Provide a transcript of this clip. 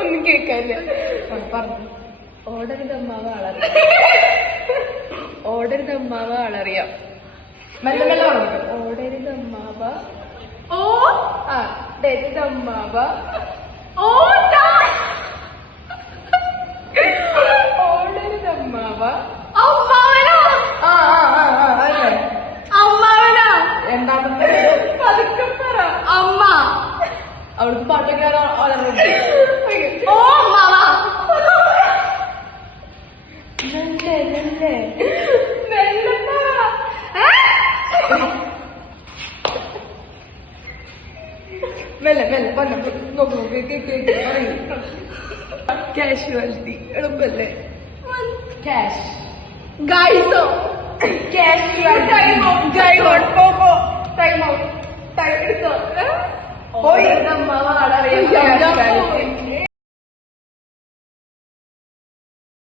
ഒന്നും കേൾക്കാനില്ല. പറഞ്ഞു ഓടരുതമ്മാവ ആളറിയാം. മെല്ലെ മെല്ലെ പറഞ്ഞു. ഓടരുതമ്മാവ ഡരുതമ്മാവ ഓടരുതമ്മാവ രണ്ടാമത്തെ പതുക്കെ പറ. അമ്മ അവൾക്ക് പാട്ടൊക്കെ മെല്ലെ മെല്ലെ വന്നു നോക്ക് കാഷ്വാലിറ്റി എളുപ്പല്ലേ? ക്യാഷ് ഗൈസോ ടൈം ഔട്ട് പോയി അമ്മാവ ആളറിയാം.